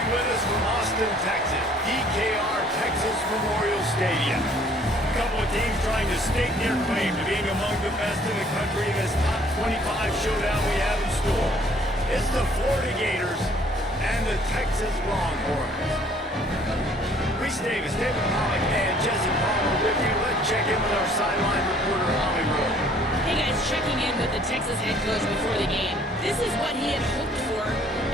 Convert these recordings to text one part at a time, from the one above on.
you with us from Austin, Texas, DKR Texas Memorial Stadium. A couple of teams trying to stake their claim to being among the best in the country in this top 25 showdown we have in store. It's the Florida Gators and the Texas Longhorns. Reese Davis, David Pollock, and Jesse Palmer with you. Let's check in with our sideline reporter, Holly Rowe. Hey guys, checking in with the Texas head coach before the game. This is what he had hoped for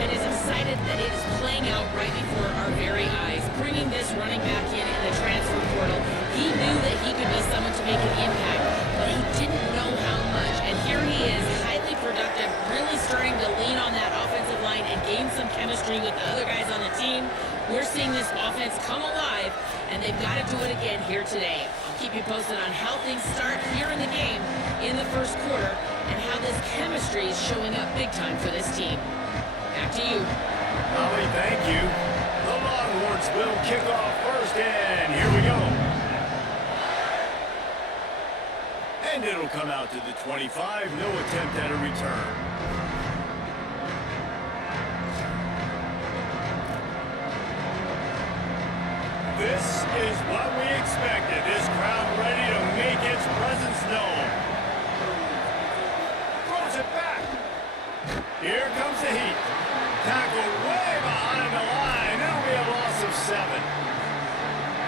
and is excited that it is playing out right before our very eyes. Bringing this running back in the transfer portal, he knew that he could be someone to make an impact, but he didn't know how much. And here he is, highly productive, really starting to lean on that offensive line and gain some chemistry with the other guys on the team. We're seeing this offense come alive, and they've got to do it again here today. I'll keep you posted on how things start here in the game in the first quarter and how this chemistry is showing up big time for this team. Back to you. Holly, thank you. The Longhorns will kick off first, and here we go. And it'll come out to the 25. No attempt at a return. This is what we expected. This crowd ready to make its presence known. Throws it back. Here comes the heat. Tackle way behind the line. That'll be a loss of 7.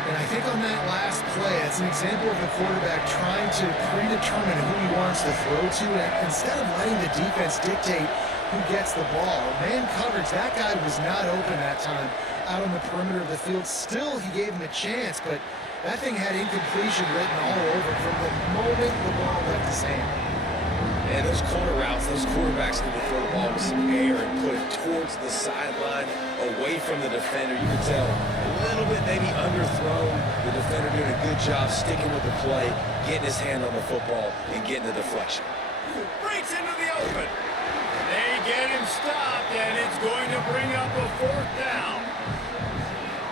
And I think on that last play, it's an example of the quarterback trying to predetermine who he wants to throw to, and instead of letting the defense dictate who gets the ball. Man coverage, that guy was not open that time out on the perimeter of the field. Still, he gave him a chance, but that thing had incompletion written all over from the moment the ball left his hand. And those corner routes, those quarterbacks need to throw the ball with some air and put it towards the sideline, away from the defender. You can tell a little bit maybe underthrown. The defender doing a good job sticking with the play, getting his hand on the football, and getting the deflection. Breaks into the open. They get him stopped, and it's going to bring up a 4th down.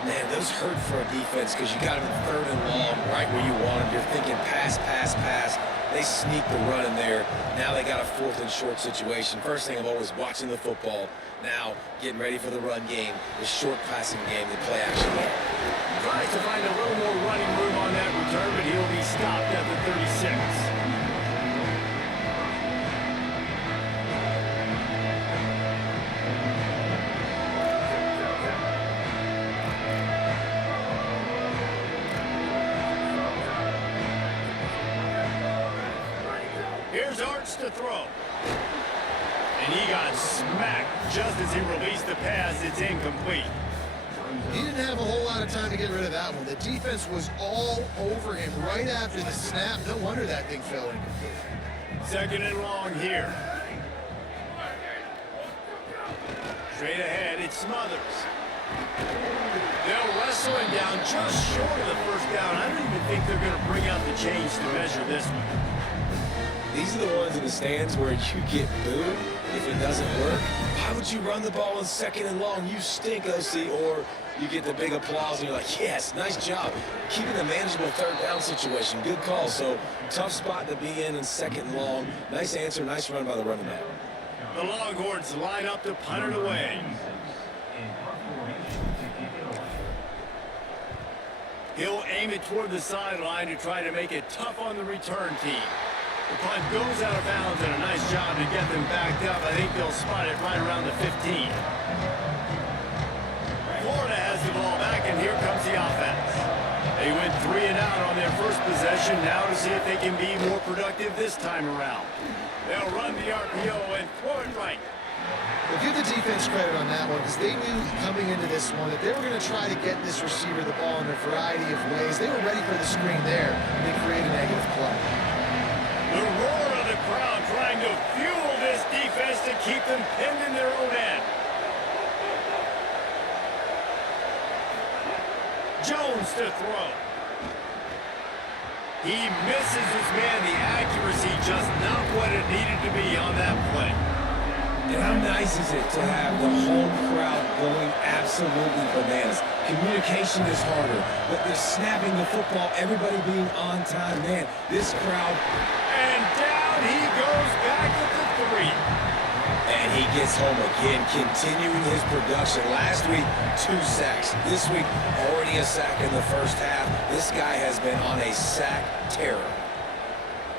Man, those hurt for a defense because you got him in 3rd and long, right where you want him. You're thinking pass, pass, pass. They sneak the run in there. Now they got a 4th and short situation. First thing I'm always watching the football. Now getting ready for the run game, the short passing game, the play action game. Tries to find a little more running room on that return, but he'll be stopped at the 36. Here's Arts to throw. And he got smacked just as he released the pass. It's incomplete. He didn't have a whole lot of time to get rid of that one. The defense was all over him right after the snap. No wonder that thing fell incomplete. 2nd and long here. Straight ahead, it's Smothers. They'll wrestle him down just short of the 1st down. I don't even think they're going to bring out the chains to measure this one. These are the ones in the stands where you get booed if it doesn't work. Why would you run the ball in 2nd and long? You stink, OC. Or you get the big applause and you're like, yes, nice job. Keeping a manageable 3rd down situation. Good call. So tough spot to be in 2nd and long. Nice answer, nice run by the running back. The Longhorns line up to punt it away. He'll aim it toward the sideline to try to make it tough on the return team. The punt goes out of bounds, and a nice job to get them backed up. I think they'll spot it right around the 15. Florida has the ball back, and here comes the offense. They went 3 and out on their first possession. Now to see if they can be more productive this time around. They'll run the RPO and throw it right. Well, give the defense credit on that one because they knew coming into this one that they were going to try to get this receiver the ball in a variety of ways. They were ready for the screen there, and they created a negative play. The roar of the crowd trying to fuel this defense to keep them pinned in their own end. Jones to throw. He misses his man. The accuracy just not what it needed to be on that play. And how nice is it to have the home crowd going absolutely bananas? Communication is harder, but they're snapping the football, everybody being on time. Man, this crowd... And down he goes back at the 3. And And he gets home again, continuing his production. Last week, 2 sacks. This week, already a sack in the first half. This guy has been on a sack terror.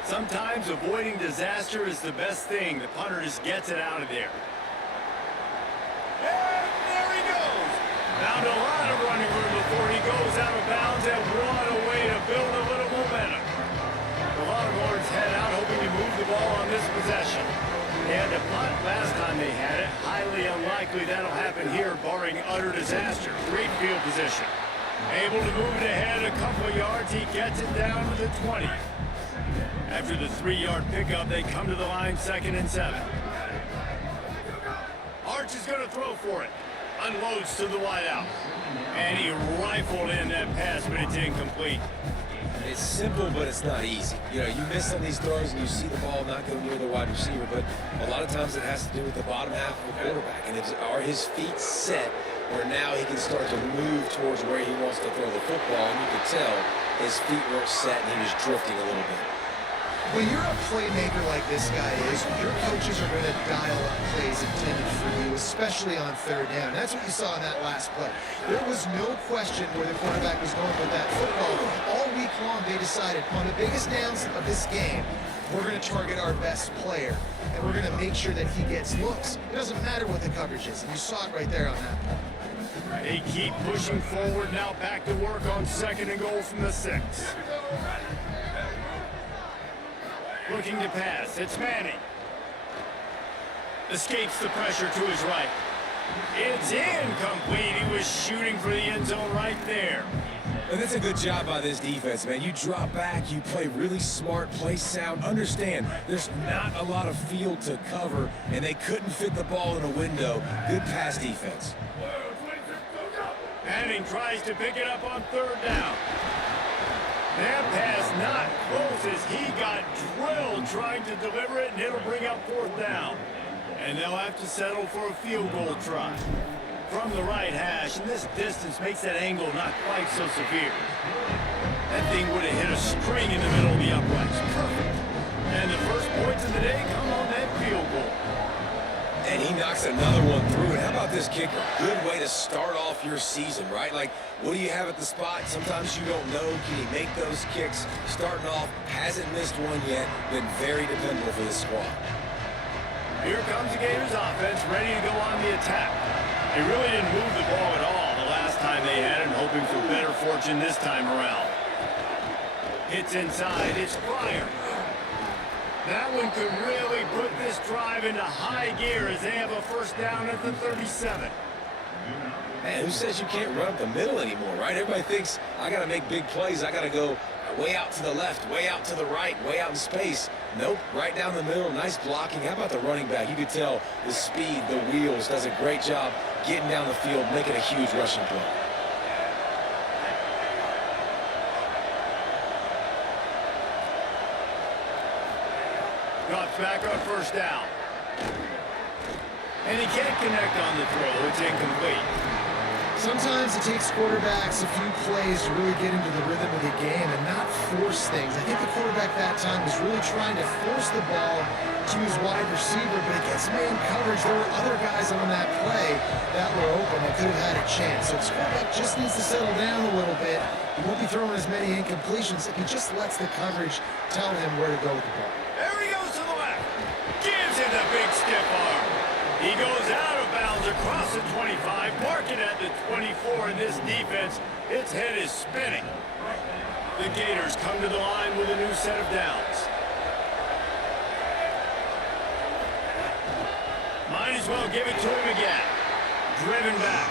Sometimes avoiding disaster is the best thing. The punter just gets it out of there. And there he goes. Found a lot of running room before he goes out of bounds, and what a way to build a little momentum. The Longhorns head out hoping to move the ball on this possession. They had to punt last time they had it. Highly unlikely that'll happen here, barring utter disaster. Great field position. Able to move it ahead a couple of yards. He gets it down to the 20. After the 3-yard pickup, they come to the line 2nd and 7. Arch is going to throw for it. Unloads to the wideout. And he rifled in that pass, but it's incomplete. It's simple, but it's not easy. You know, you miss on these throws and you see the ball not go near the wide receiver, but a lot of times it has to do with the bottom half of the quarterback. And are his feet set where now he can start to move towards where he wants to throw the football, and you could tell his feet weren't set and he was drifting a little bit. When you're a playmaker like this guy is, your coaches are going to dial up plays intended for you, especially on 3rd down. That's what you saw in that last play. There was no question where the quarterback was going with that football. All week long, they decided on the biggest downs of this game, we're going to target our best player, and we're going to make sure that he gets looks. It doesn't matter what the coverage is, and you saw it right there on that play. They keep pushing forward, now back to work on 2nd and goal from the 6. Looking to pass, it's Manning. Escapes the pressure to his right. It's incomplete. He was shooting for the end zone right there. And that's a good job by this defense, man. You drop back, you play really smart, play sound. Understand, there's not a lot of field to cover, and they couldn't fit the ball in a window. Good pass defense. Manning tries to pick it up on 3rd down. That pass not close as he got drilled trying to deliver it, and it'll bring up 4th down. And they'll have to settle for a field goal try. From the right hash, and this distance makes that angle not quite so severe. That thing would have hit a string in the middle of the uprights. Perfect. And the first points of the day come on that field goal. And he knocks another one through. And how about this kicker? Good way to start off your season, right? Like, what do you have at the spot? Sometimes you don't know. Can he make those kicks? Starting off, hasn't missed one yet. Been very dependable for this squad. Here comes the Gators offense, ready to go on the attack. They really didn't move the ball at all the last time they had it, hoping for better fortune this time around. Hits inside, it's Pryor. That one could really put this drive into high gear as they have a 1st down at the 37. Man, who says you can't run up the middle anymore, right? Everybody thinks, I got to make big plays. I got to go way out to the left, way out to the right, way out in space. Nope, right down the middle, nice blocking. How about the running back? You could tell the speed, the wheels, does a great job getting down the field, making a huge rushing play. Drops back on 1st down. And he can't connect on the throw. It's incomplete. Sometimes it takes quarterbacks a few plays to really get into the rhythm of the game and not force things. I think the quarterback that time was really trying to force the ball to his wide receiver, but against man coverage, there were other guys on that play that were open that could have had a chance. So this quarterback just needs to settle down a little bit. He won't be throwing as many incompletions if he just lets the coverage tell him where to go with the ball. There he goes to the left. Gives him the big stiff arm. He goes out of bounds across the 25, marking at the 24 in this defense. Its head is spinning. The Gators come to the line with a new set of downs. Might as well give it to him again. Driven back.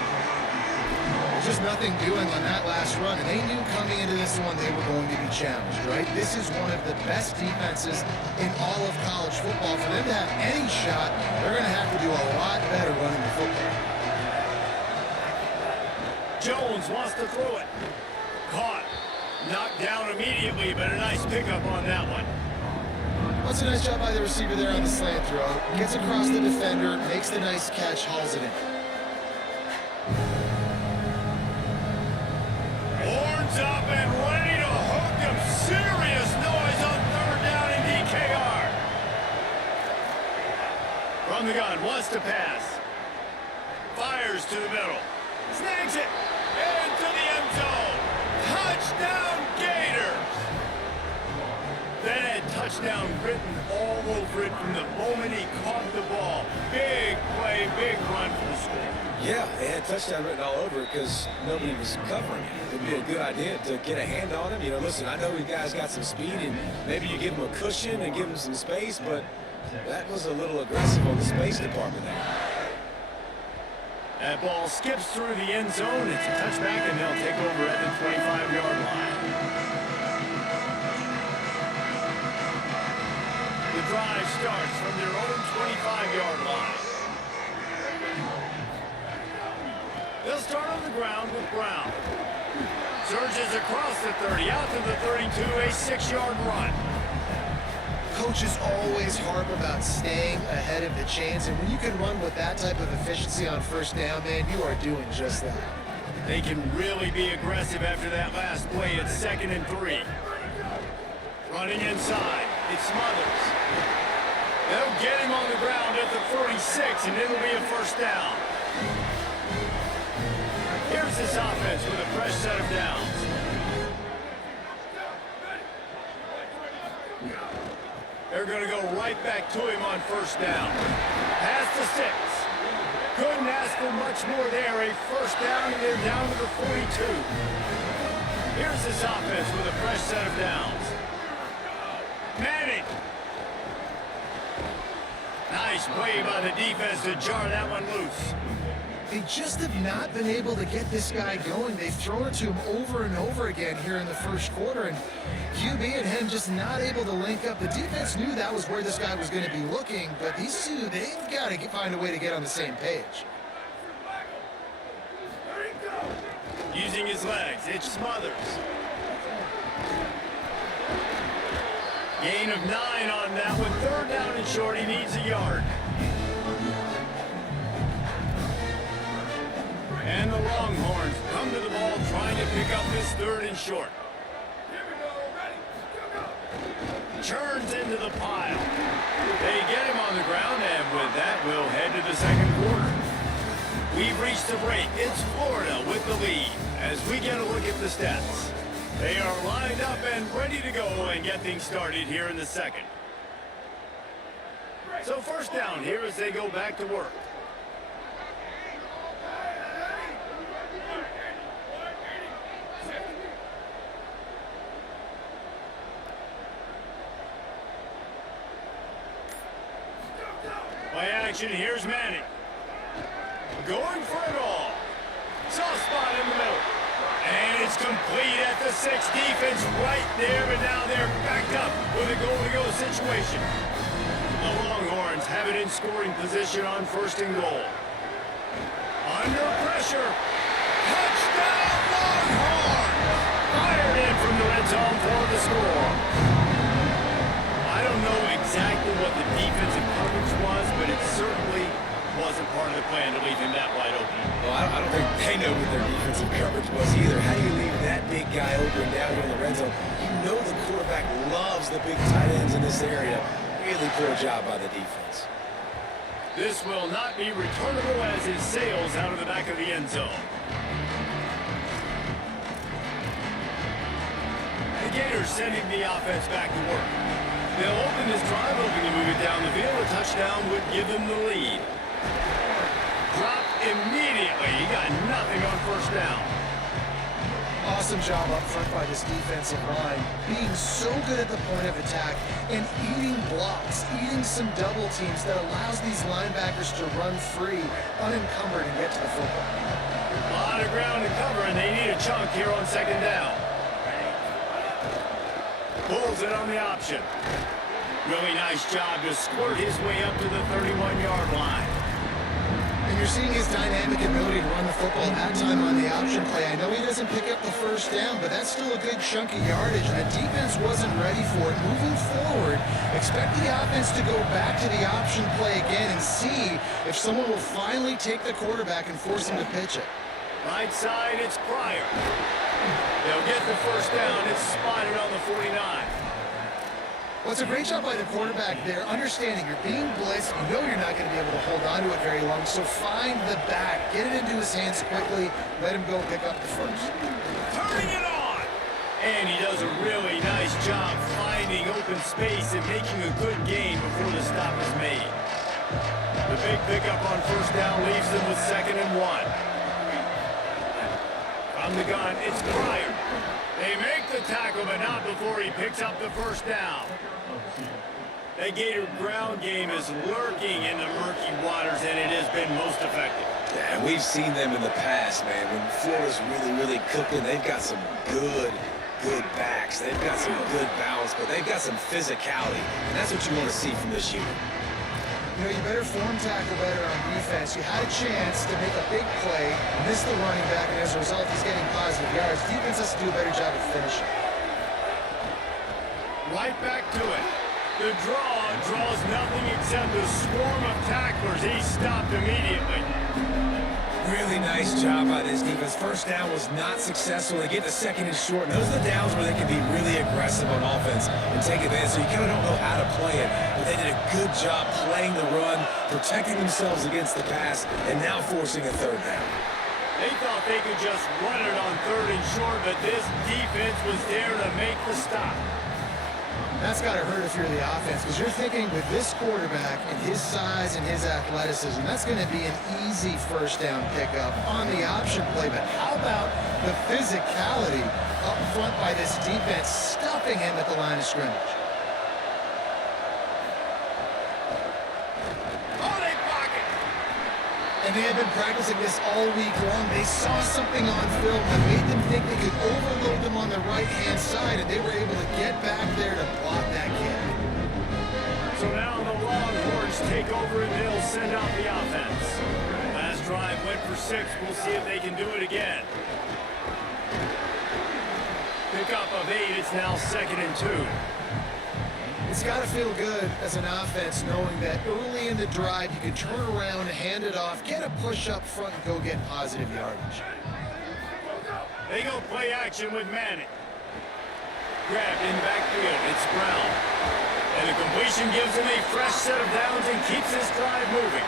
Just nothing doing on that last run, and they knew coming into this one they were going to be challenged, right? This is one of the best defenses in all of college football. For them to have any shot, they're going to have to do a lot better running the football. Jones wants to throw it. Caught. Knocked down immediately, but a nice pickup on that one. That's a nice job by the receiver there on the slant throw. Gets across the defender, makes the nice catch, hauls it in. Up and ready to hook him. Serious noise on 3rd down in DKR. From the gun, run, wants to pass. Fires to the middle. Snags it. Into the end zone. Touchdown Gators. That had touchdown written all over it from the moment he caught the ball. Big play, big run for the score. Yeah, they had touchdown written all over it because nobody was covering it. It'd be a good idea to get a hand on him. You know, listen, I know you guys got some speed, and maybe you give him a cushion and give him some space, but that was a little aggressive on the space department there. That ball skips through the end zone. It's a touchback, and they'll take over at the 25-yard line. The drive starts from their own 25-yard line. They'll start on the ground with Brown. Surges across the 30, out to the 32, a 6-yard run. Coaches always harp about staying ahead of the chains, and when you can run with that type of efficiency on first down, man, you are doing just that. They can really be aggressive after that last play. It's 2nd and 3. Running inside, it's Smothers. They'll get him on the ground at the 46, and it'll be a first down. Here's this offense with a fresh set of downs. They're going to go right back to him on first down. Pass to 6. Couldn't ask for much more there. A first down, and they're down to the 42. Here's this offense with a fresh set of downs. Manning. Nice play by the defense to jar that one loose. They just have not been able to get this guy going. They've thrown it to him over and over again here in the first quarter, and QB and him just not able to link up. The defense knew that was where this guy was going to be looking, but these two, they've got to find a way to get on the same page. Using his legs, it's Smothers. Gain of 9 on that one. 3rd down and short. He needs a yard. And the Longhorns come to the ball trying to pick up this 3rd and short. Churns into the pile. They get him on the ground, and with that, we'll head to the 2nd quarter. We've reached the break. It's Florida with the lead as we get a look at the stats. They are lined up and ready to go and get things started here in the 2nd. So first down here as they go back to work. Play action, here's Manning. Going for it all. Soft spot in the middle. And it's complete at the 6. Defense right there, but now they're backed up with a goal-to-go situation. The Longhorns have it in scoring position on 1st and goal. Under pressure. Touchdown Longhorns! Fired in from the red zone for the score. I don't know exactly what the defensive coverage was, but it certainly wasn't part of the plan to leave him that wide open. Well, I don't think they know what their defensive coverage was either. How do you leave that big guy open down here in the red zone? You know the quarterback loves the big tight ends in this area. Really poor job by the defense. This will not be returnable as it sails out of the back of the end zone. The Gators sending the offense back to work. They'll open this drive, hoping to move it down the field. A touchdown would give them the lead. Dropped immediately. He got nothing on first down. Awesome job up front by this defensive line, being so good at the point of attack and eating blocks, eating some double teams that allows these linebackers to run free, unencumbered, and get to the football. A lot of ground to cover, and they need a chunk here on 2nd down. Pulls it on the option. Really nice job to squirt his way up to the 31-yard line. And you're seeing his dynamic ability to run the football that time on the option play. I know he doesn't pick up the first down, but that's still a good chunk of yardage, and the defense wasn't ready for it. Moving forward, expect the offense to go back to the option play again and see if someone will finally take the quarterback and force him to pitch it. Right side, it's Pryor. They'll get the first down. It's spotted on the 49. Well, it's a great job by the quarterback there, understanding you're being blitzed, you know you're not going to be able to hold on to it very long, so find the back, get it into his hands quickly, let him go pick up the first. Turning it on! And he does a really nice job finding open space and making a good gain before the stop is made. The big pickup on first down leaves them with 2nd and 1. From the gun, it's Pryor. They make the tackle, but not before he picks up the first down. That Gator ground game is lurking in the murky waters, and it has been most effective. Yeah, we've seen them in the past, man. When Florida's really cooking, they've got some good backs. They've got some good balance, but they've got some physicality, and that's what you want to see from this unit. You know, you better form tackle better on defense. You had a chance to make a big play, missed the running back, and as a result, he's getting positive yards. Defense has to do a better job of finishing. Right back to it. The draw draws nothing except a swarm of tacklers. He's stopped immediately. Really nice job by this defense. First down was not successful. They get the 2nd and short. And those are the downs where they can be really aggressive on offense and take advantage. So you kind of don't know how to play it. But they did a good job playing the run, protecting themselves against the pass, and now forcing a 3rd down. They thought they could just run it on 3rd and short, but this defense was there to make the stop. That's got to hurt if you're the offense, because you're thinking with this quarterback and his size and his athleticism, that's going to be an easy first down pickup on the option play. But how about the physicality up front by this defense, stuffing him at the line of scrimmage? Oh, they block it! And they had been practicing this all week long. They saw something on film that made them think they could overload them on the right-hand side, and they were able to get back there to block that kick. So now the Longhorns take over and they'll send out the offense. Last drive went for 6. We'll see if they can do it again. Pickup of 8. It's now 2nd and 2. It's got to feel good as an offense knowing that early in the drive you can turn around, hand it off, get a push up front, and go get positive yardage. They go play action with Manning. Grabbed in the backfield. It's Brown. And the completion gives him a fresh set of downs and keeps his drive moving.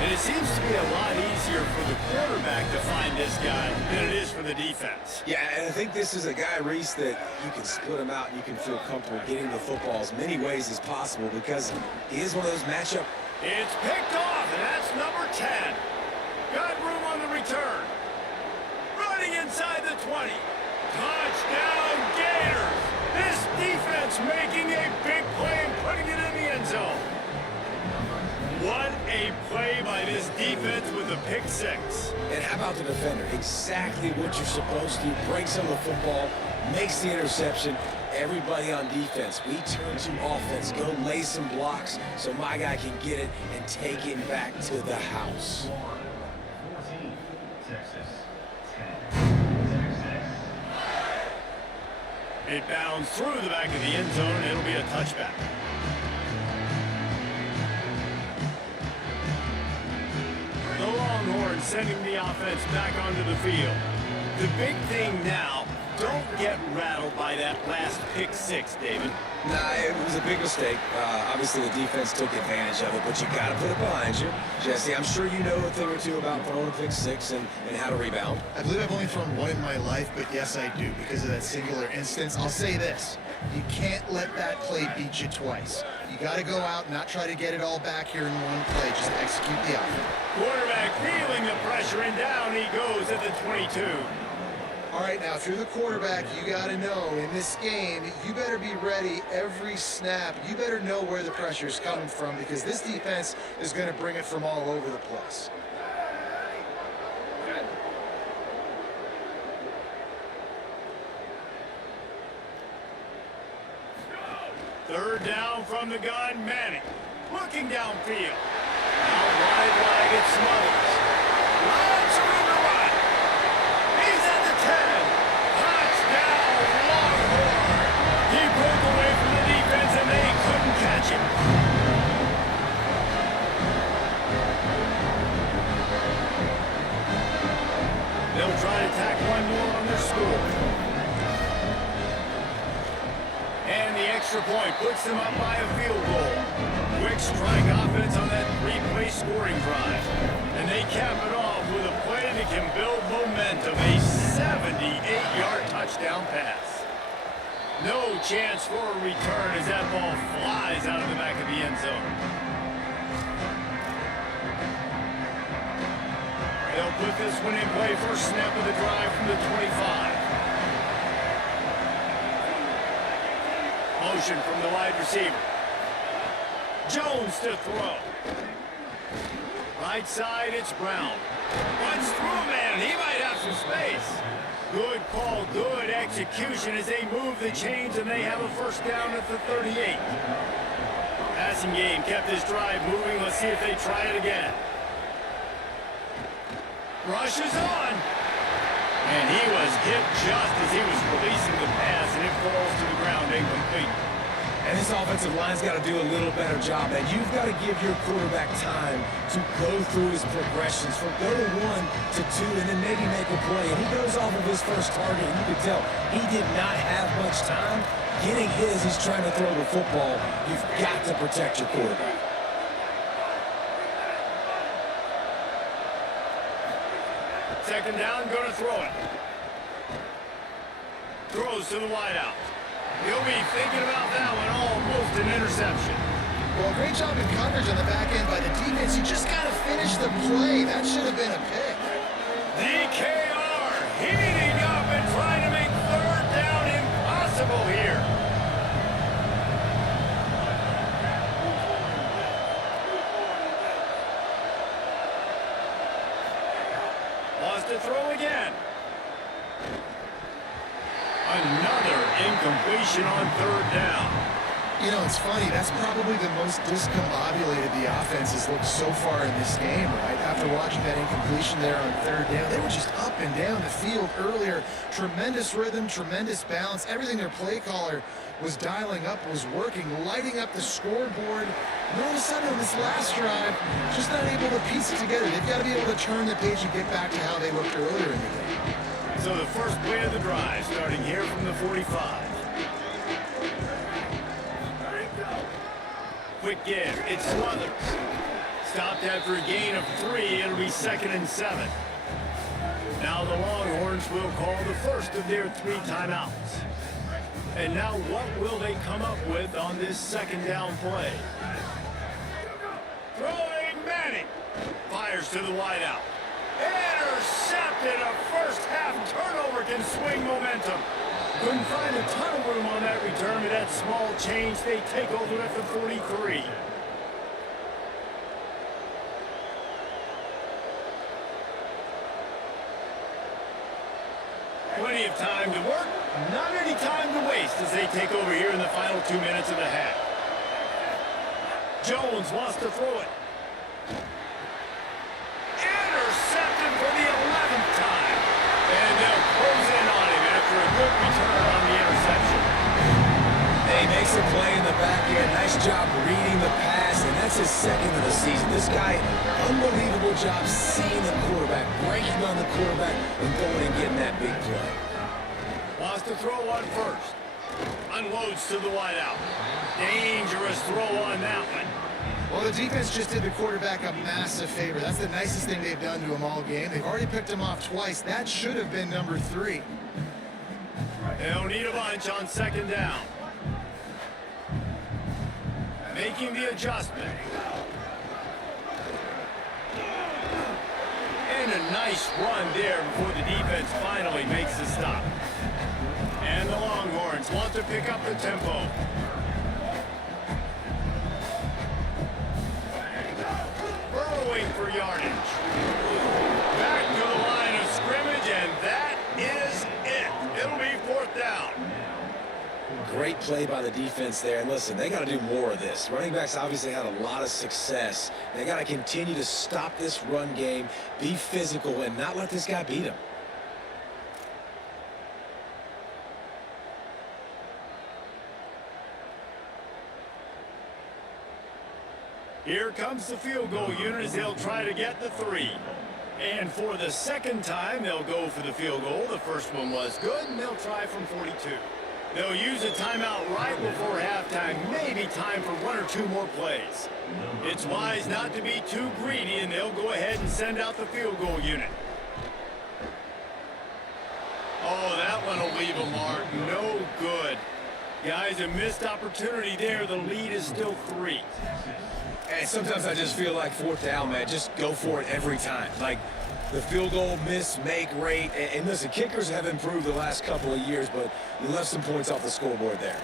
And it seems to be a lot easier for the quarterback to find this guy than it is for the defense. Yeah, and I think this is a guy, Reese, that you can split him out and you can feel comfortable getting the football as many ways as possible because he is one of those matchup. It's picked off, and that's number 10. Got room on the return. Running inside the 20. Touchdown, Gators! This defense making a big play and putting it in the end zone. What a play by this defense with a pick 6. And how about the defender? Exactly what you're supposed to. Breaks on the football, makes the interception. Everybody on defense, we turn to offense. Go lay some blocks so my guy can get it and take it back to the house. 14, Texas. 10. It bounds through the back of the end zone, and it'll be a touchback. The Longhorns sending the offense back onto the field. The big thing now, don't get rattled by that last pick 6, David. Nah, it was a big mistake. Obviously, the defense took advantage of it, but you got to put it behind you. Jesse, I'm sure you know a thing or two about throwing a pick 6 and how to rebound. I believe I've only thrown one in my life, but yes, I do because of that singular instance. I'll say this. You can't let that play beat you twice. You got to go out and not try to get it all back here in one play. Just execute the offense. Quarterback feeling the pressure, and down he goes at the 22. All right, now, if you're the quarterback, you got to know in this game, you better be ready every snap. You better know where the pressure is coming from because this defense is going to bring it from all over the place. Third down from the gun, Manning. Looking downfield. Out wide leg, it Smothers. Launch room to run. He's at the 10. Touchdown, Longhorn. He broke away from the defense and they couldn't catch him. They'll try to tack one more on their score. And the extra point puts them up by a field goal. Quick strike offense on that three-play scoring drive. And they cap it off with a play that can build momentum, a 78-yard touchdown pass. No chance for a return as that ball flies out of the back of the end zone. They'll put this one in play. First snap of the drive from the 25. Motion from the wide receiver. Jones to throw. Right side, it's Brown. Runs through, man. He might have some space. Good call, good execution as they move the chains, and they have a first down at the 38. Passing game kept this drive moving. Let's see if they try it again. Rushes on. And he was hit just as he was releasing the pass, and it falls to the ground incomplete. And this offensive line's got to do a little better job. And you've got to give your quarterback time to go through his progressions from go to 1 to 2 and then maybe make a play. And he goes off of his first target, and you can tell he did not have much time. Getting his, he's trying to throw the football. You've got to protect your quarterback. Second down, going to throw it. Throws to the wideout. He'll be thinking about that one, almost an interception. Well, great job in coverage on the back end by the defense. You just got to finish the play. That should have been a pick. DKR heating up and trying to make third down impossible here. Lost to throw again. Another incompletion on third down. You know, it's funny. That's probably the most discombobulated the offense has looked so far in this game, right? After watching that incompletion there on third down, they were just up and down the field earlier. Tremendous rhythm, tremendous balance. Everything their play caller was dialing up was working, lighting up the scoreboard. And all of a sudden on this last drive, just not able to piece it together. They've got to be able to turn the page and get back to how they looked earlier in the game. So the first play of the drive starting here from the 45. Quick give, it's Smothers. Stopped after a gain of 3, it'll be 2nd and 7. Now the Longhorns will call the first of their 3 timeouts. And now what will they come up with on this second down play? Throwing Manning. Fires to the wideout. Intercepted. A first half turnover can swing momentum. Couldn't find a ton of room on that return, but that small change, they take over at the 43. Plenty of time to work, not any time to waste as they take over here in the final 2 minutes of the half. Jones wants to throw it. Intercepted for the 11th time. And they'll close in on him after a good return on the interception. He makes a play in the back end. Nice job reading the pass, and that's his 2nd of the season. This guy, unbelievable job seeing the quarterback, breaking on the quarterback, and going and getting that big play. Wants to throw on first. Unloads to the wideout. Dangerous throw on that one. Well, the defense just did the quarterback a massive favor. That's the nicest thing they've done to him all game. They've already picked him off twice. That should have been number 3. They'll need a bunch on second down. Making the adjustment. And a nice run there before the defense finally makes the stop. And the Longhorns want to pick up the tempo. Burrowing for yardage. Back to the line of scrimmage, and that is it. It'll be 4th down. Great play by the defense there. And listen, they got to do more of this. Running backs obviously had a lot of success. They got to continue to stop this run game, be physical, and not let this guy beat them. Here comes the field goal unit as they'll try to get the 3. And for the second time, they'll go for the field goal. The first one was good, and they'll try from 42. They'll use a timeout right before halftime. Maybe time for one or two more plays. It's wise not to be too greedy, and they'll go ahead and send out the field goal unit. Oh, that one will leave a mark. No good. Guys, a missed opportunity there. The lead is still 3. And sometimes I just feel like fourth down, man. Just go for it every time. Like, the field goal miss-make rate. And listen, kickers have improved the last couple of years, but you left some points off the scoreboard there.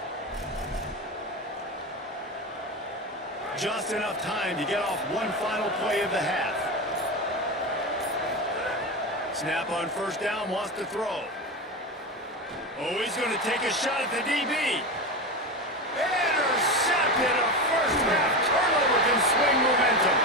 Just enough time to get off one final play of the half. Snap on first down, wants to throw. Oh, he's going to take a shot at the DB. Intercepted. A first-half turnover can swing momentum.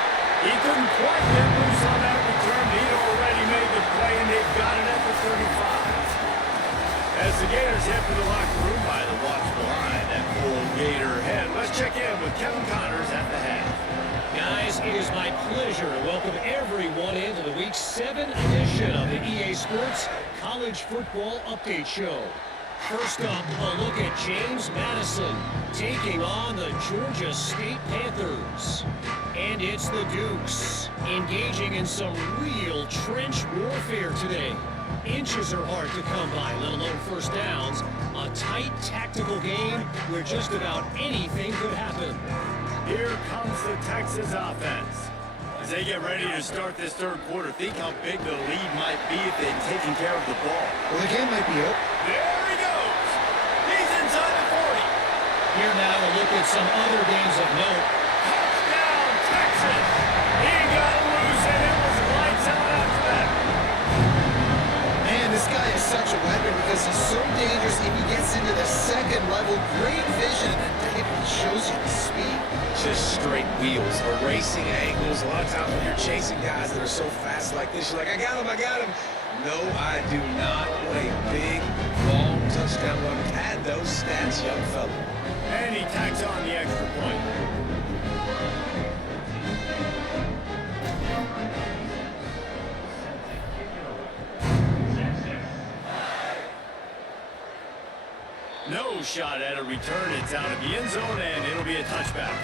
He couldn't quite get loose on that return. He'd already made the play, and they've got it at the 35. As the Gators head for the locker room by the watchful eye, that full Gator head. Let's check in with Kevin Connors at the half. Guys, it is my pleasure to welcome everyone into the Week 7 edition of the EA Sports College Football Update Show. First up, a look at James Madison taking on the Georgia State Panthers. And it's the Dukes engaging in some real trench warfare today. Inches are hard to come by, let alone first downs. A tight tactical game where just about anything could happen. Here comes the Texas offense. As they get ready to start this third quarter, think how big the lead might be if they'd taken care of the ball. Well, the game might be up. There he goes. He's inside the 40. Here now to look at some other games of note. Touchdown, Texas. He got loose, and it was lights out after that. Man, this guy is such a weapon because he's so dangerous if he gets into the second level. Great vision, and he shows you the speed. Just straight wheels, erasing angles. A lot of times when you're chasing guys that are so fast like this, you're like, I got him, I got him. No, I do not. What a big, long touchdown run. Had those stats, young fella. And he tacks on the extra point. No shot at a return. It's out of the end zone, and it'll be a touchback.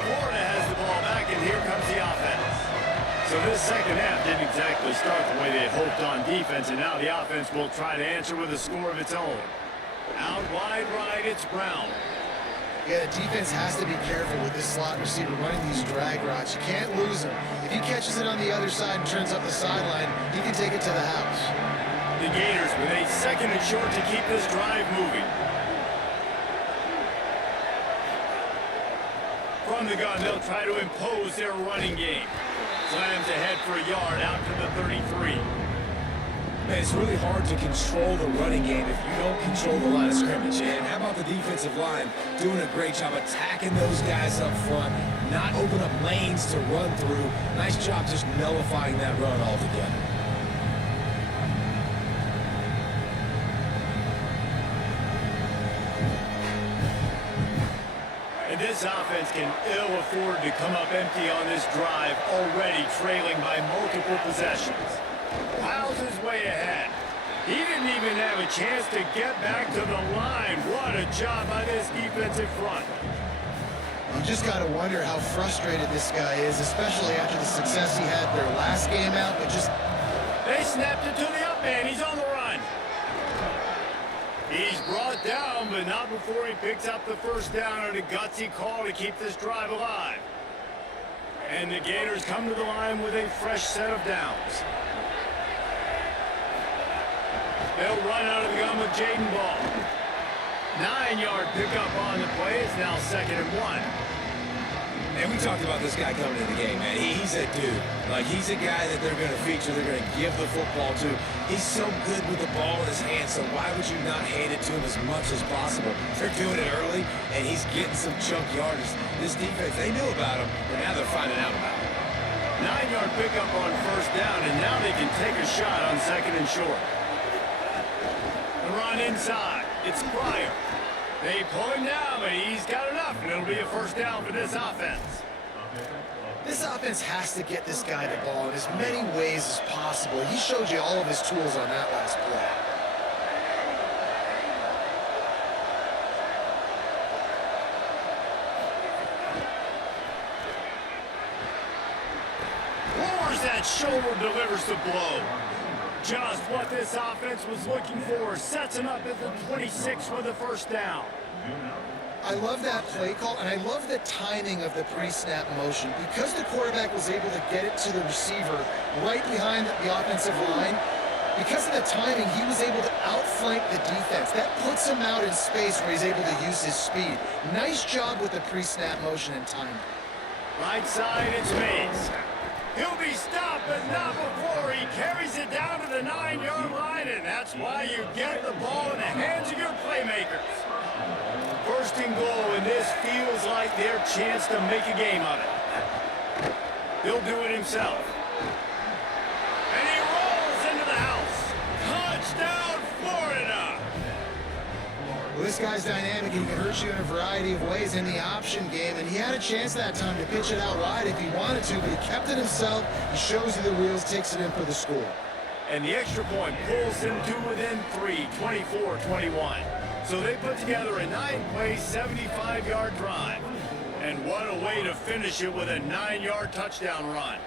Florida has the ball back, and here comes the offense. So this second half didn't exactly start the way they hoped on defense, and now the offense will try to answer with a score of its own. Out wide right, it's Brown. Yeah, the defense has to be careful with this slot receiver running these drag routes. You can't lose him. If he catches it on the other side and turns up the sideline, he can take it to the house. The Gators with a second and short to keep this drive moving. From the gun, they'll try to impose their running game. Slams ahead for a yard out to the 33. Man, it's really hard to control the running game if you don't control the line of scrimmage. And how about the defensive line doing a great job attacking those guys up front, not open up lanes to run through. Nice job just nullifying that run altogether. And this offense can ill afford to come up empty on this drive, already trailing by multiple possessions. Piles his way ahead. He didn't even have a chance to get back to the line. What a job by this defensive front. You just got to wonder how frustrated this guy is, especially after the success he had their last game out, but just... They snapped it to the up man. He's on the run. He's brought down, but not before he picks up the first down on a gutsy call to keep this drive alive. And the Gators come to the line with a fresh set of downs. They'll run out of the gun with Jaden Ball. 9-yard pickup on the play. It's now 2nd and 1. And we talked about this guy coming in the game, man. He's a dude. Like, he's a guy that they're going to feature, they're going to give the football to. He's so good with the ball in his hands, so why would you not hand it to him as much as possible? They're doing it early, and he's getting some chunk yardage. This defense, they knew about him, but now they're finding out about him. 9-yard pickup on first down, and now they can take a shot on 2nd and short. The run inside. It's Pryor. They pull him down, but he's got enough, and it'll be a first down for this offense. This offense has to get this guy the ball in as many ways as possible. He showed you all of his tools on that last play. Lowers that shoulder, delivers the blow. Just what this offense was looking for. Sets him up at the 26 with a first down. I love that play call, and I love the timing of the pre-snap motion. Because the quarterback was able to get it to the receiver right behind the offensive line, because of the timing, he was able to outflank the defense. That puts him out in space where he's able to use his speed. Nice job with the pre-snap motion and timing. Right side, it's Mays. He'll be stopped, but not before he carries it down to the 9-yard line, and that's why you get the ball in the hands of your playmakers. First and goal, and this feels like their chance to make a game of it. He'll do it himself. And he rolls into the house. Touchdown, Florida! Well, this guy's dynamic. He can hurt you in a variety of ways in the option game, and he had a chance that time to pitch it out wide if he wanted to, but he kept it himself. He shows you the wheels, takes it in for the score. And the extra point pulls him to within 3, 24-21. So they put together a 9-play, 75-yard drive. And what a way to finish it with a 9-yard touchdown run.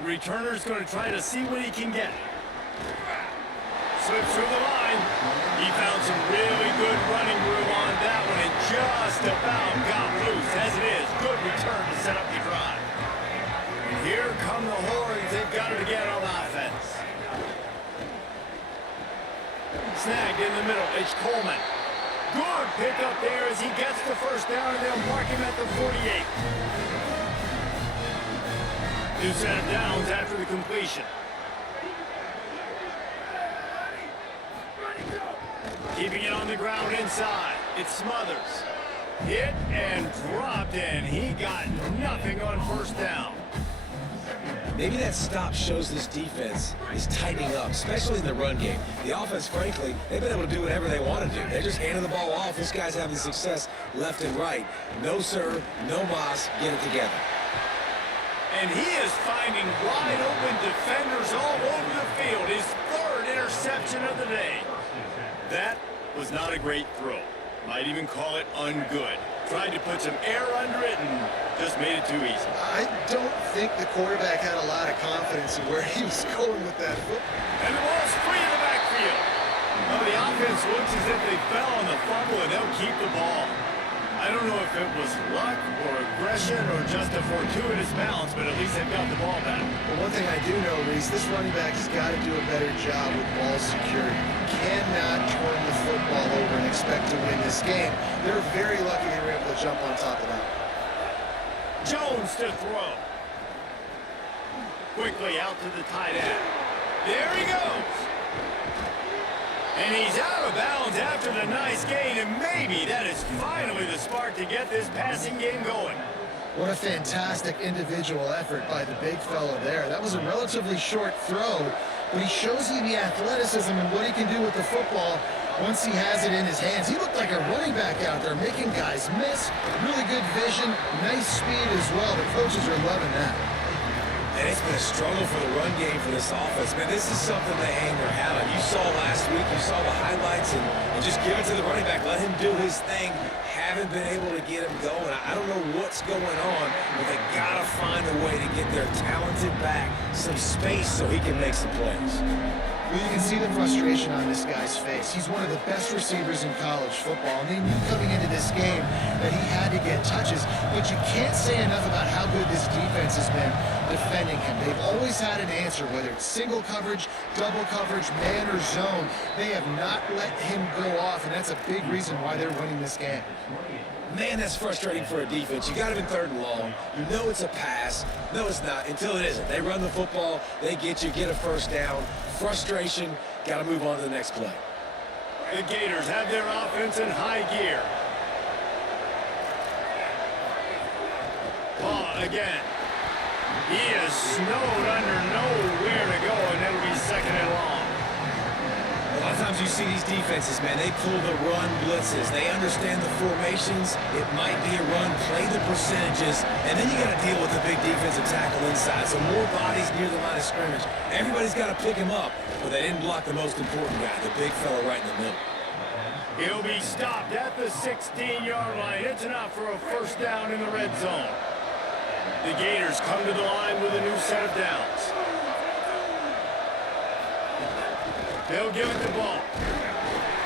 The returner's going to try to see what he can get. Slips through the line. He found some really good running room on that one and just about got loose. As it is, good return to set up the drive. And here come the Horns. They've got it again on offense. Snagged in the middle. It's Coleman. Good pickup there as he gets the first down, and they'll mark him at the 48. New set of downs after the completion. Keeping it on the ground inside. It's Smothers. Hit and dropped, and he got nothing on first down. Maybe that stop shows this defense is tightening up, especially in the run game. The offense, frankly, they've been able to do whatever they want to do. They're just handing the ball off. This guy's having success left and right. No sir, no mas, get it together. And he is finding wide open defenders all over the field. His third interception of the day. That was not a great throw. Might even call it ungood. Tried to put some air under it and just made it too easy. I don't think the quarterback had a lot of confidence in where he was going with that football. And the ball's free in the backfield. Well, the offense looks as if they fell on the fumble and they'll keep the ball. I don't know if it was luck or aggression or just a fortuitous bounce, but at least they've got the ball back. Well, one thing I do know, Reese, this running back has got to do a better job with ball security. Cannot turn the football over and expect to win this game. They're very lucky they were able to jump on top of that. Jones to throw. Quickly out to the tight end. There he goes. And he's out of bounds after the nice gain, and maybe that is finally the spark to get this passing game going. What a fantastic individual effort by the big fella there. That was a relatively short throw, but he shows you the athleticism and what he can do with the football once he has it in his hands. He looked like a running back out there, making guys miss. Really good vision, nice speed as well. The coaches are loving that. And it's been a struggle for the run game for this offense. Man, this is something they hang their hat on. You saw last week, you saw the highlights, and just give it to the running back. Let him do his thing. Haven't been able to get him going. I don't know what's going on, but they got to find a way to get their talented back some space so he can make some plays. Well, you can see the frustration on this guy's face. He's one of the best receivers in college football, and they knew coming into this game that he had to get touches, but you can't say enough about how good this defense has been defending him. They've always had an answer, whether it's single coverage, double coverage, man or zone. They have not let him go off, and that's a big reason why they're winning this game. Man, that's frustrating for a defense. You got him in 3rd and long. You know it's a pass. No, it's not until it isn't. They run the football. They get you, get a first down. Frustration. Got to move on to the next play. The Gators have their offense in high gear. Paw again. He is snowed under, nowhere to go, and it'll be 2nd and long. Well, I of times you see these defenses, man, they pull the run blitzes. They understand the formations. It might be a run, play the percentages, and then you got to deal with the big defensive tackle inside. So more bodies near the line of scrimmage. Everybody's got to pick him up, but they didn't block the most important guy, the big fella right in the middle. He'll be stopped at the 16-yard line. It's enough for a first down in the red zone. The Gators come to the line with a new set of downs. They'll give it the ball.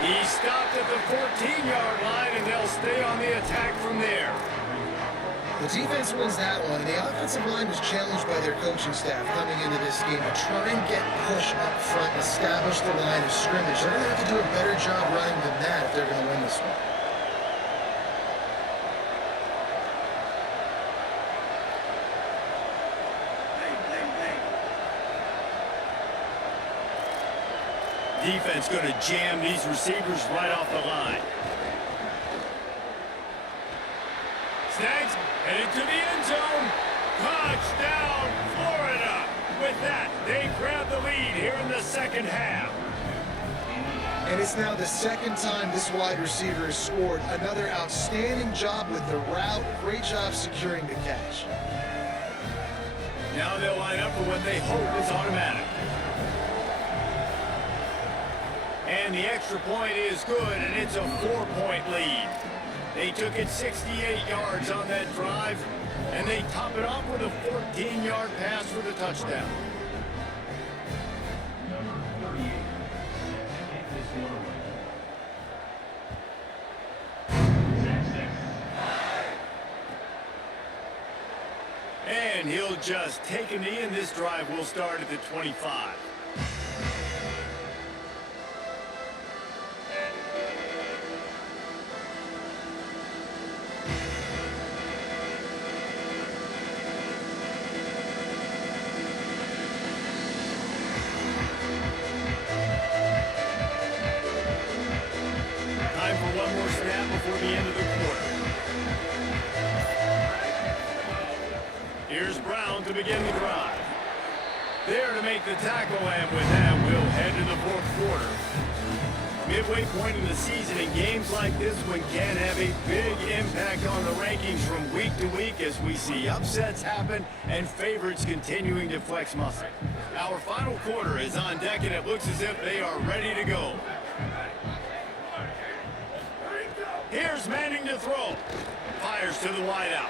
He's stopped at the 14-yard line, and they'll stay on the attack from there. The defense wins that one. The offensive line was challenged by their coaching staff coming into this game to try and get push up front and establish the line of scrimmage. They're going to have to do a better job running than that if they're going to win this one. Defense going to jam these receivers right off the line. Snags headed to the end zone. Touchdown, Florida. With that, they grab the lead here in the second half. And it's now the second time this wide receiver has scored. Another outstanding job with the route. Great job securing the catch. Now they'll line up for what they hope is automatic. And the extra point is good, and it's a 4-point lead. They took it 68 yards on that drive, and they top it off with a 14-yard pass for the touchdown. And he'll just take a knee, and this drive will start at the 25. Before the end of the quarter. Here's Brown to begin the drive. There to make the tackle, and with that, we'll head to the fourth quarter. Midway point in the season, and games like this one can have a big impact on the rankings from week to week as we see upsets happen and favorites continuing to flex muscle. Our final quarter is on deck, and it looks as if they are ready to go. Here's Manning to throw. Fires to the wideout.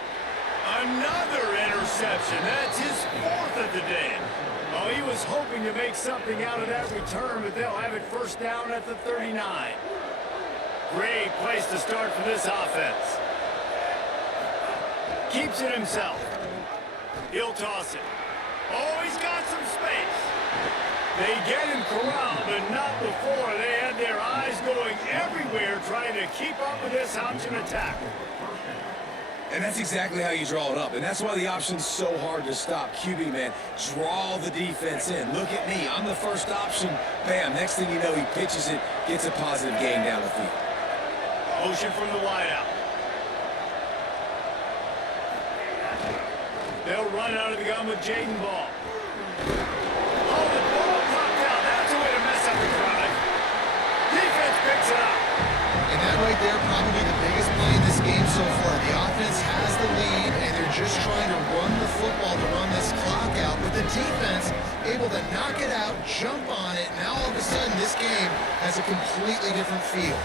Another interception. That's his fourth of the day. Oh, he was hoping to make something out of that return, but they'll have it first down at the 39. Great place to start for this offense. Keeps it himself. He'll toss it. Oh, he's got some space. They get him corralled, but not before. They had their eyes going everywhere trying to keep up with this option attack. And that's exactly how you draw it up. And that's why the option's so hard to stop. QB, man, draw the defense in. Look at me. I'm the first option. Bam. Next thing you know, he pitches it, gets a positive gain down the field. Motion from the wideout. They'll run out of the gun with Jaden Ball. Oh, the ball popped out. That's a way to mess up the drive. Defense picks it up. And that right there, probably the biggest play in this game so far. The offense has the lead, and they're just trying to run the football to run this clock out. But the defense able to knock it out, jump on it. Now all of a sudden, this game has a completely different feel.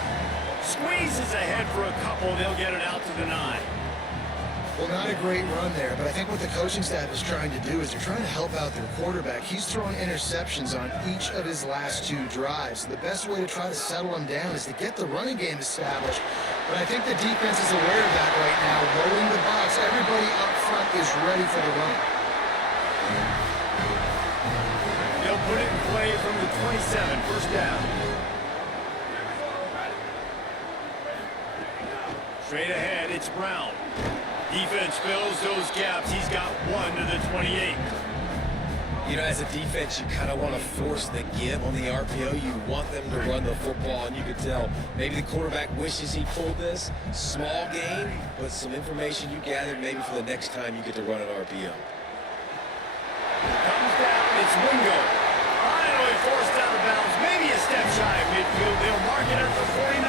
Squeezes ahead for a couple. They'll get it out to the 9. Well, not a great run there, but I think what the coaching staff is trying to do is they're trying to help out their quarterback. He's throwing interceptions on each of his last 2 drives. So the best way to try to settle him down is to get the running game established. But I think the defense is aware of that right now, rolling the box. Everybody up front is ready for the run. They'll put it in play from the 27, first down. Straight ahead, it's Brown. Defense fills those gaps. He's got 1 to the 28. You know, as a defense, you kind of want to force the give on the RPO. You want them to run the football, and you could tell maybe the quarterback wishes he pulled this. Small game, but some information you gathered maybe for the next time you get to run an RPO. Comes down, it's Wingo. Finally forced out of bounds, maybe a step shy of midfield. They'll mark it at the 49.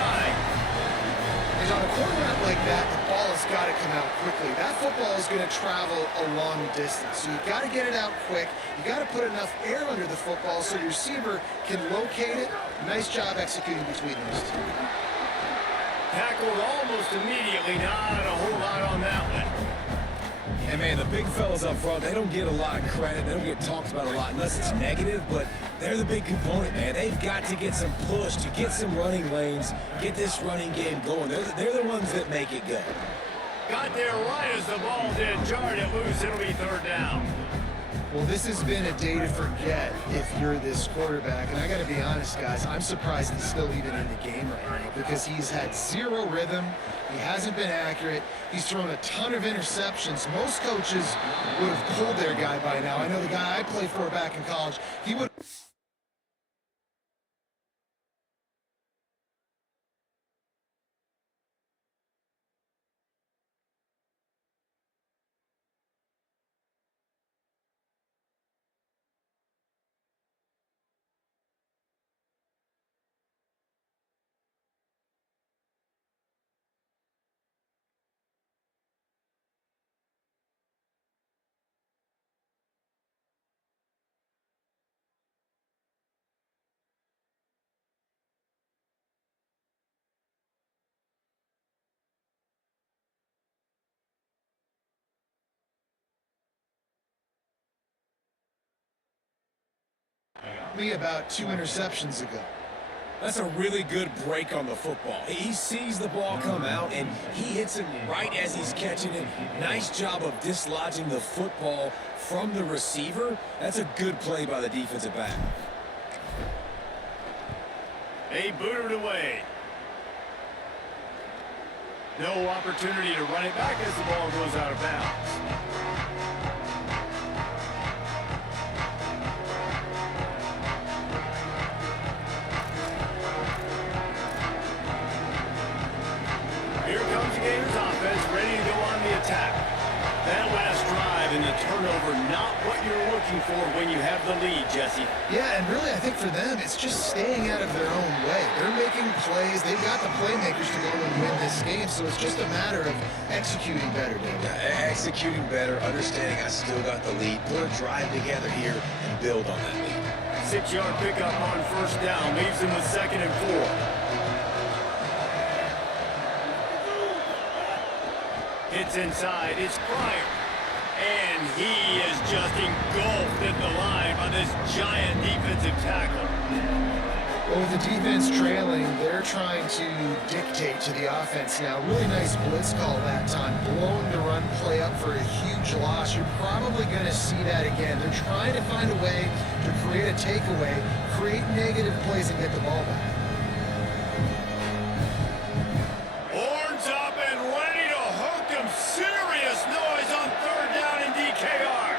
And on a corner route like that, the ball has got to come out quickly. That football is going to travel a long distance, so you've got to get it out quick. You got to put enough air under the football so your receiver can locate it. Nice job executing between those two. Tackled almost immediately, not a whole lot on that one. And man, the big fellas up front, they don't get a lot of credit. They don't get talked about a lot unless it's negative, but they're the big component, man. They've got to get some push, to get some running lanes, get this running game going. They're the ones that make it go. Got there right as the ball did. Jarred it loose. It'll be third down. Well, this has been a day to forget if you're this quarterback. And I got to be honest, guys, I'm surprised he's still even in the game right now because he's had zero rhythm. He hasn't been accurate. He's thrown a ton of interceptions. Most coaches would have pulled their guy by now. I know the guy I played for back in college, he would. Me about 2 interceptions ago. That's a really good break on the football. He sees the ball come out, and he hits it right as he's catching it. Nice job of dislodging the football from the receiver. That's a good play by the defensive back. They booted it away. No opportunity to run it back as the ball goes out of bounds. Here comes the Gators offense, ready to go on the attack. That last drive and the turnover, not what you're looking for when you have the lead, Jesse. Yeah, and really, I think for them, it's just staying out of their own way. They're making plays. They've got the playmakers to go and win this game, so it's just a matter of executing better, David. Executing better, understanding I still got the lead. Put a drive together here and build on that lead. 6-yard pickup on first down, leaves them with 2nd and 4. It's inside, it's Pryor. And he is just engulfed at the line by this giant defensive tackle. Well, with the defense trailing, they're trying to dictate to the offense now. Really nice blitz call that time, blowing the run play up for a huge loss. You're probably going to see that again. They're trying to find a way to create a takeaway, create negative plays, and get the ball back. Horns up and ready to hook him. Serious noise on third down in DKR.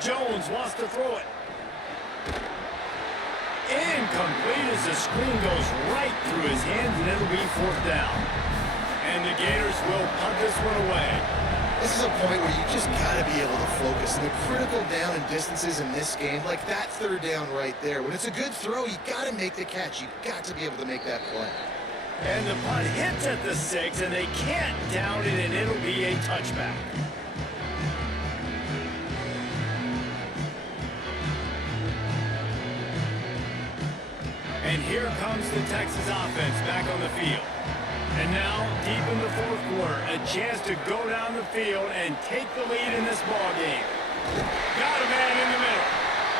Jones wants to throw it. Incomplete as the screen goes right through his hands, and it'll be 4th down. And the Gators will punt this one away. This is a point where you just got to be able to focus. The critical down and distances in this game, like that third down right there. When it's a good throw, you got to make the catch. You got to be able to make that play. And the punt hits at the 6, and they can't down it, and it'll be a touchback. And here comes the Texas offense back on the field. And now, deep in the 4th quarter, a chance to go down the field and take the lead in this ball game. Got a man in the middle.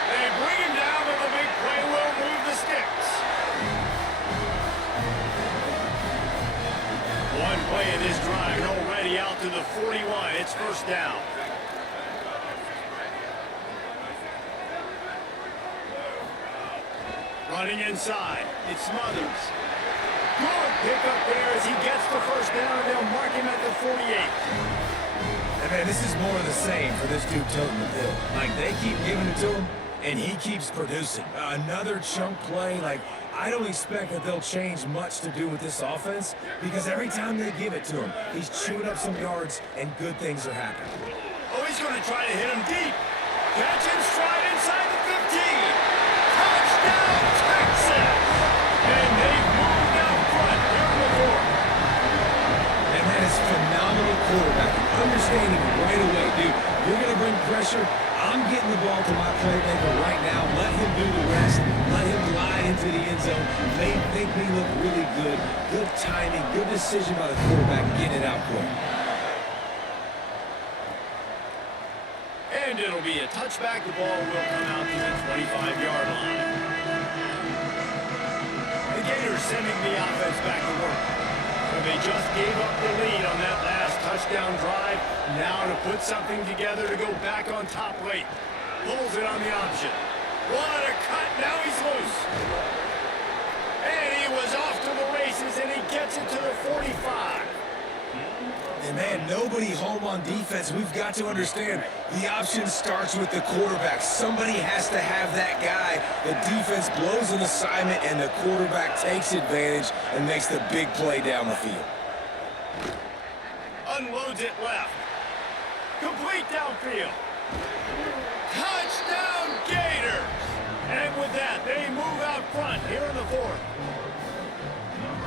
They bring him down, but the big play will move the sticks. One play in this drive, and already out to the 41. It's first down. Running inside, it's Smothers. Good pick up there as he gets the first down, and they'll mark him at the 48. And man, this is more of the same for this dude toting the bill. Like, they keep giving it to him, and he keeps producing. Another chunk play, like, I don't expect that they'll change much to do with this offense because every time they give it to him, he's chewing up some yards and good things are happening. Oh, he's going to try to hit him deep. Catch and stride inside the 15. Touchdown, Texas! And they moved out front here in the fourth. And that is phenomenal quarterback. Understanding right away, dude. You're going to bring pressure. I'm getting the ball to my playmaker right now. Let him do the rest. Let him glide into the end zone. They make me look really good. Good timing. Good decision by the quarterback getting it out quick. And it'll be a touchback. The ball will come out to the 25-yard line. The Gators sending the offense back to work. So they just gave up the lead on that last touchdown drive. Now to put something together to go back on top late. Pulls it on the option. What a cut. Now he's loose. And he was off to the races, and he gets it to the 45. And man, nobody home on defense. We've got to understand the option starts with the quarterback. Somebody has to have that guy. The defense blows an assignment and the quarterback takes advantage and makes the big play down the field. Unloads it left. Complete downfield. Touchdown Gators! And with that, they move out front here in the fourth.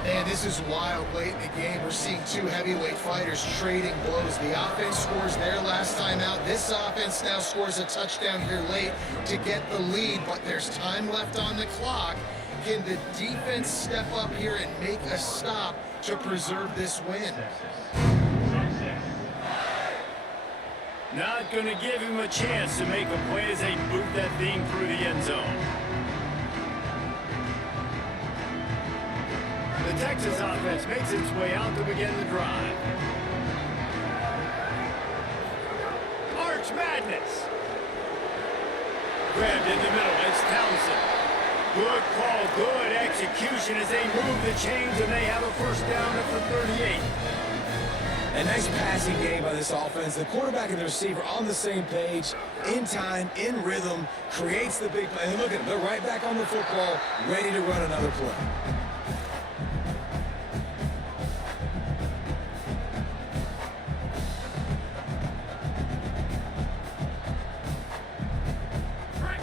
And this is wild late in the game. We're seeing two heavyweight fighters trading blows. The offense scores their last time out. This offense now scores a touchdown here late to get the lead, but there's time left on the clock. Can the defense step up here and make a stop to preserve this win? Not going to give him a chance to make a play as they boot that thing through the end zone. The Texas offense makes its way out to begin the drive. Arch Madness. Grabbed in the middle. It's Townsend. Good call, good execution as they move the chains, and they have a first down at the 38. A nice passing game by this offense. The quarterback and the receiver on the same page, in time, in rhythm, creates the big play. And look at them. They're right back on the football, ready to run another play.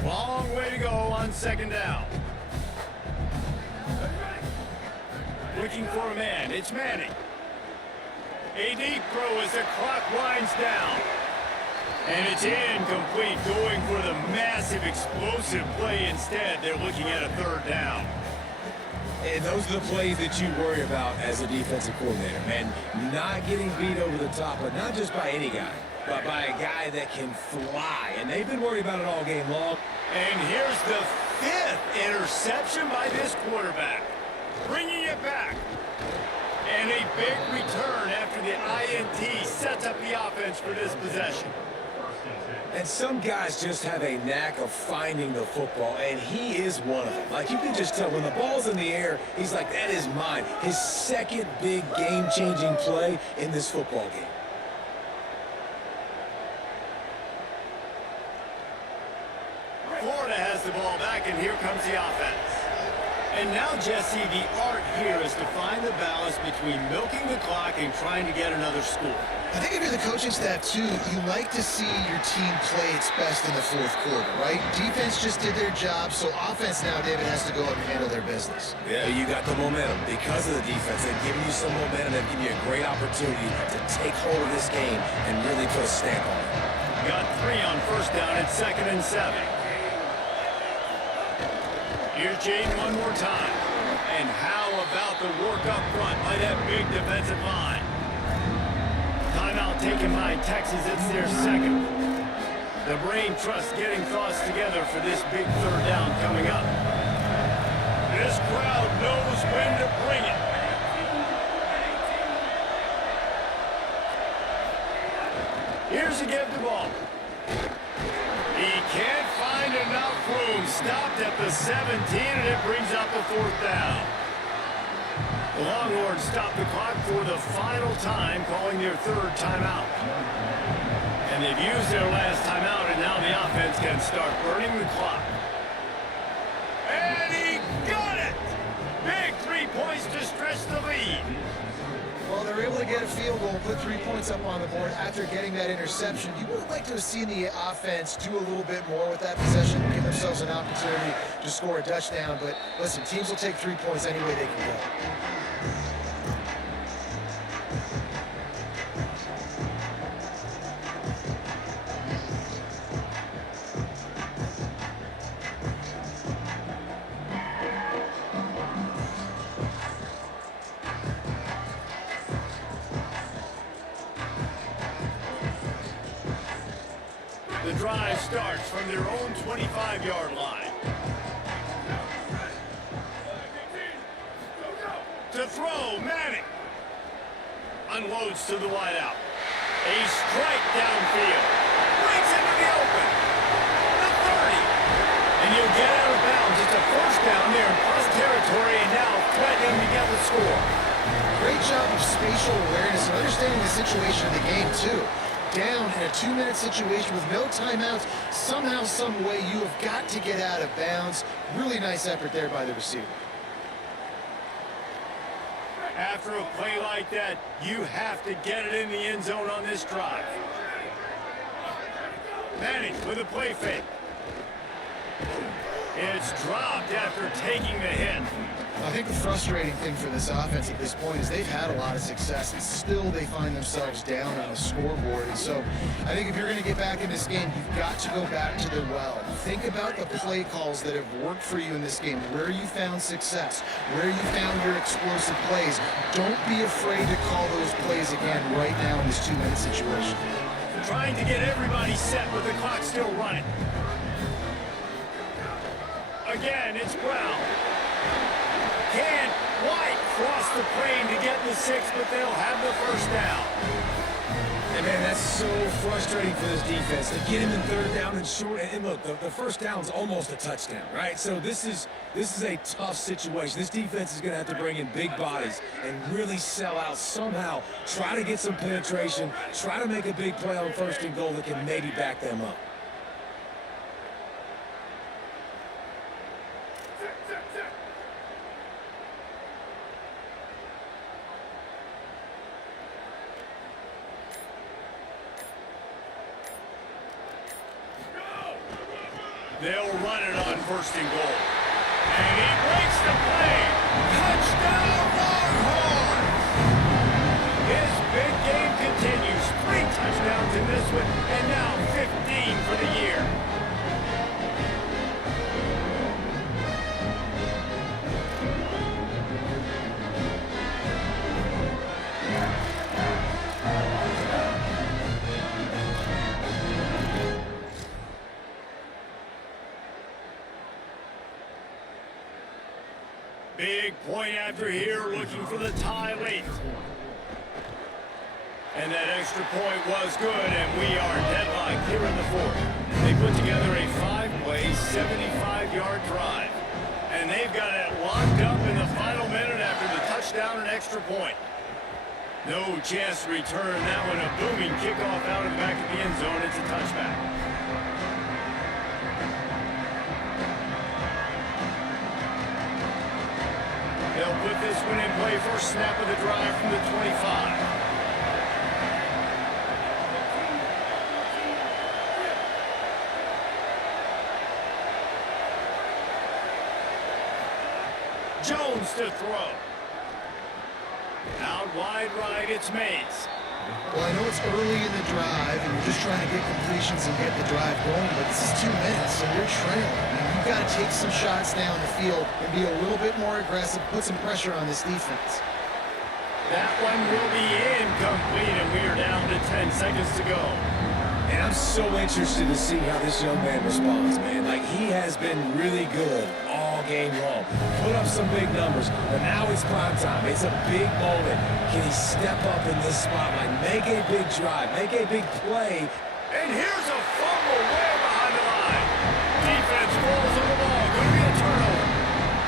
Long way to go on second down. Looking for a man. It's Manning. A deep throw as the clock winds down. And it's incomplete, going for the massive explosive play instead. They're looking at a third down. And those are the plays that you worry about as a defensive coordinator, man. Not getting beat over the top, but not just by any guy, but by a guy that can fly. And they've been worried about it all game long. And here's the 5th interception by this quarterback. Bringing it back. And a big return after the INT sets up the offense for this possession. And some guys just have a knack of finding the football, and he is one of them. Like, you can just tell when the ball's in the air, he's like, that is mine. His second big game-changing play in this football game. Florida has the ball back, and here comes the offense. And now, Jesse, the art here is to find the balance between milking the clock and trying to get another score. I think if you're the coaching staff, too, you like to see your team play its best in the fourth quarter, right? Defense just did their job, so offense now, David, has to go up and handle their business. Yeah, you got the momentum. Because of the defense, they've given you some momentum. They've given you a great opportunity to take hold of this game and really put a stamp on it. Got 3 on first down at 2nd and 7. Here's Jaden one more time. And how about the work up front by that big defensive line? Timeout taken by Texas. It's their second. The Brain Trust getting thoughts together for this big third down coming up. This crowd knows when to bring it. Here's a give the ball. He can't find enough room. Stopped at the 17, and it brings up a 4th down. The Longhorns stop the clock for the final time, calling their third timeout. And they've used their last timeout, and now the offense can start burning the clock. And he got it! Big 3 points to stretch the lead. Well, they're able to get a field goal, put 3 points up on the board after getting that interception. You would have liked to have seen the offense do a little bit more with that possession, give themselves an opportunity to score a touchdown. But listen, teams will take 3 points any way they can go. The drive starts from their own 25-yard line. To throw, Manning. Unloads to the wideout. A strike downfield. Breaks into the open. The 30. And you'll get out of bounds. It's a first down there in plus territory, and now threatening to get the score. Great job of spatial awareness and understanding the situation of the game, too. Down in a 2-minute situation with no timeouts, somehow, some way, you have got to get out of bounds. Really nice effort there by the receiver. After a play like that, you have to get it in the end zone on this drive. Manning with a play fake. It's dropped after taking the hit. I think the frustrating thing for this offense at this point is they've had a lot of success, and still they find themselves down on the scoreboard. And so I think if you're going to get back in this game, you've got to go back to the well. Think about the play calls that have worked for you in this game, where you found success, where you found your explosive plays. Don't be afraid to call those plays again right now in this 2-minute situation. Trying to get everybody set with the clock still running. Again, it's Brown. Can't quite cross the plane to get the 6, but they'll have the first down. And man, that's so frustrating for this defense. To get him in third down and short, and look, the first down's almost a touchdown, right? So this is a tough situation. This defense is going to have to bring in big bodies and really sell out somehow. Try to get some penetration. Try to make a big play on first and goal that can maybe back them up. They'll run it on first and goal. And he breaks the play. Touchdown, Longhorns! His big game continues. 3 touchdowns in this one, and now 15 for the year. Big point after here, looking for the tie late. And that extra point was good, and we are deadlocked here in the 4th. They put together a 5-play, 75-yard drive. And they've got it locked up in the final minute after the touchdown and extra point. No chance to return that one. A booming kickoff out of the back of the end zone. It's a touchback. They'll put this one in play first snap of the drive from the 25. Jones to throw. Out wide right, it's Mays. Well, I know it's early in the drive, and you're just trying to get completions and get the drive going, but this is 2 minutes, so you're trailing. I mean, you've got to take some shots down the field and be a little bit more aggressive, put some pressure on this defense. That one will be incomplete, and we are down to 10 seconds to go. And I'm so interested to see how this young man responds, man. Like, he has been really good all game long. Put up some big numbers, but now it's prime time. It's a big moment. Can he step up in this spotlight, make a big drive, make a big play? And here's a fumble way behind the line. Defense rolls on the ball. Going to be a turnover.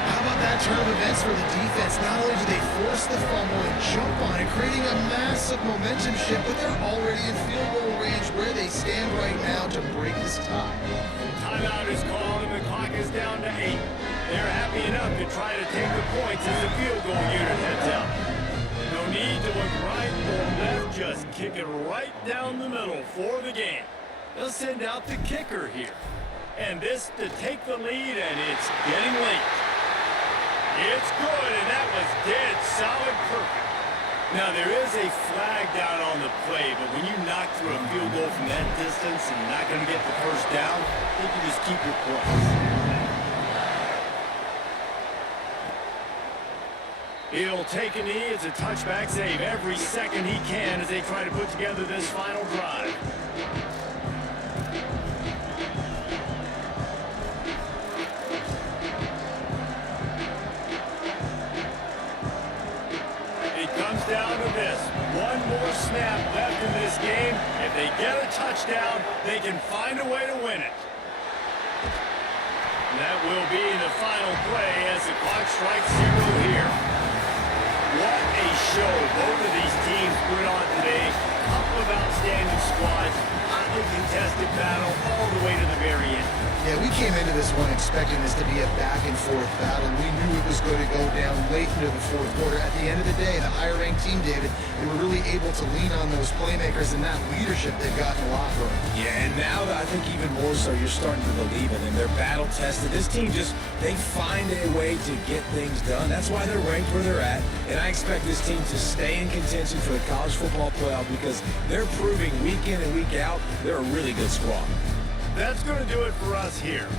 How about that that turn of events for the defense. Not only do they force the fumble and jump on it, creating a massive momentum shift, but they're already in field goal range where they stand right now to break this tie. Timeout is called and the clock is down to 8. They're happy enough to try to take the points as the field goal unit heads out. No need to look right or left, just kick it right down the middle for the game. They'll send out the kicker here. And this to take the lead, and it's getting late. It's good, and that was dead solid perfect. Now, there is a flag down on the play, but when you knock through a field goal from that distance and you're not going to get the first down, you can just keep your points. He'll take a knee. It's a touchback save every second he can as they try to put together this final drive. It comes down to this. One more snap left in this game. If they get a touchdown, they can find a way to win it. And that will be the final play as the clock strikes 0 here. What a show both of these teams put on today. Couple of outstanding squads, hotly contested battle all the way to the very end. Yeah, we came into this one expecting this to be a back-and-forth battle. We knew it was going to go down late into the fourth quarter. At the end of the day, the higher-ranked team, David, they were really able to lean on those playmakers and that leadership they've got in the locker room. Yeah, and now I think even more so, you're starting to believe in them. They're battle-tested. This team they find a way to get things done. That's why they're ranked where they're at. And I expect this team to stay in contention for the college football playoff because they're proving week in and week out they're a really good squad. That's going to do it for us here.